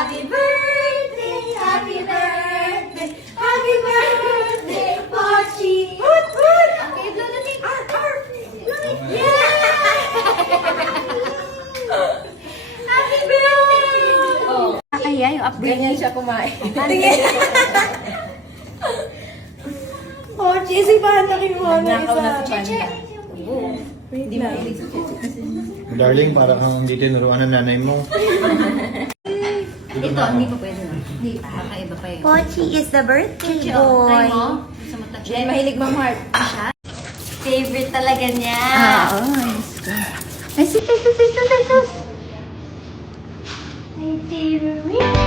Happy birthday, happy birthday, happy birthday, Pochi! Okay, blow the cake. Yeah! Happy birthday! Oh. Kaya yung upgrade niya siya kumain. Pochi, isipahan na kayo mo na Nakaw na isa. sa panda. Hindi mahilig sa cheche kasi. Darling, para kang hindi tinuruan ng nanay mo. Ito, hindi pa pwede na. Hindi, kakaiba pa yun. Pochi is the birthday Try boy. mo. Gusto mo touch it? Mahilig mang heart. Siya? Favorite talaga niya. Ay, si Tito. My favorite.